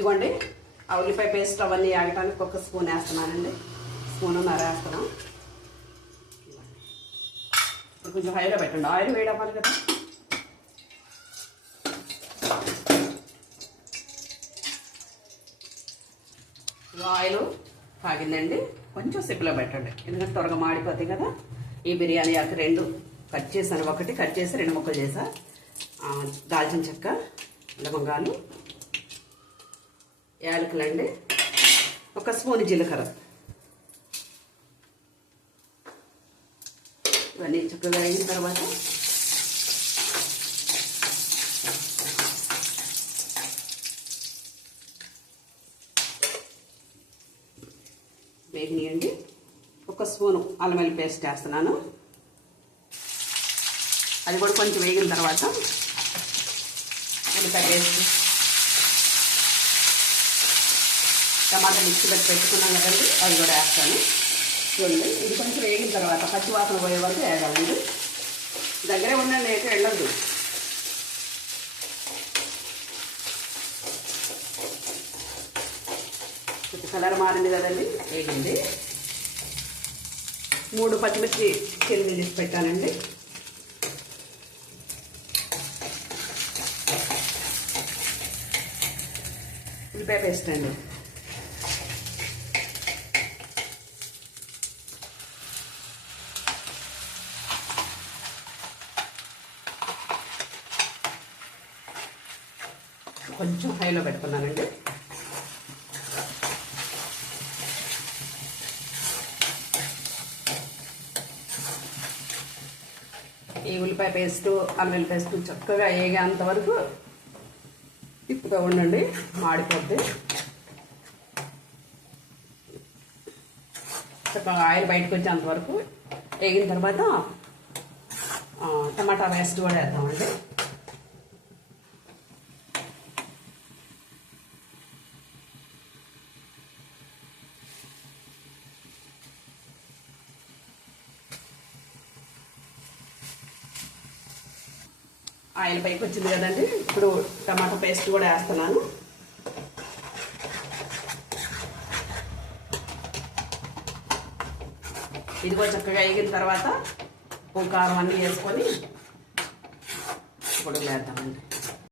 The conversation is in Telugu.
ఇవ్వండి ఆ ఉల్లిపాయ పేస్ట్ అవన్నీ ఆగటానికి ఒక స్పూన్ వేస్తున్నానండి, స్పూన్నర వేస్తున్నాం. ఇప్పుడు కొంచెం హైలో పెట్టండి, ఆయిల్ వేయడం కదా. ఆయిల్ కాగిందండి, కొంచెం సిప్లో పెట్టండి, ఎందుకంటే త్వరగా మాడిపోతాయి కదా. ఈ బిర్యానీ ఆకు 2 కట్ చేశాను, ఒకటి కట్ చేసి 2 ముక్కలు చేసా. దాల్చిన చెక్క, లవంగాలు, యాలకులండి, ఒక స్పూన్ జీలకర్ర, ఇవన్నీ చక్కగా అయిన తర్వాత వేగినాయండి. ఒక స్పూను అల్లం వెల్లుల్లి పేస్ట్ వేస్తున్నాను, అది కూడా కొంచెం వేగిన తర్వాత ఉల్లిపాయ పేస్ట్, టమాటా మిక్సీ పెట్టుకున్నాం కదండి, అది కూడా వేస్తాను. చూడండి, ఇది కొంచెం వేగిన తర్వాత పచ్చి వాసన పోయే వరకు వేయాలండి. దగ్గరే ఉండండి, అయితే వెళ్ళొద్దు. కొంచెం కలర్ మారింది కదండి, వేగింది. 3 పచ్చిమిర్చి చిల్లి తీసి పెట్టానండి. ఉల్లిపాయ పేస్ట్ అండి, కొంచెం హైలో పెట్టుకున్నానండి. ఈ ఉల్లిపాయ పేస్టు అల్లం వెల్లుల్లి పేస్టు చక్కగా వేగేంత వరకు తిప్పుతూ ఉండండి, మాడిపోద్ది. చక్కగా ఆయిల్ బయటకు వచ్చేంత వరకు వేగిన తర్వాత టమాటా పేస్ట్ కూడా వేద్దామండి. ఆయిల్ పైకి వచ్చింది కదండి, ఇప్పుడు టమాటా పేస్ట్ కూడా వేస్తున్నాను. ఇది కూడా చక్కగా వేగిన తర్వాత ఉప్పు కారం అన్నీ వేసుకొని ఇప్పుడు వేద్దామండి.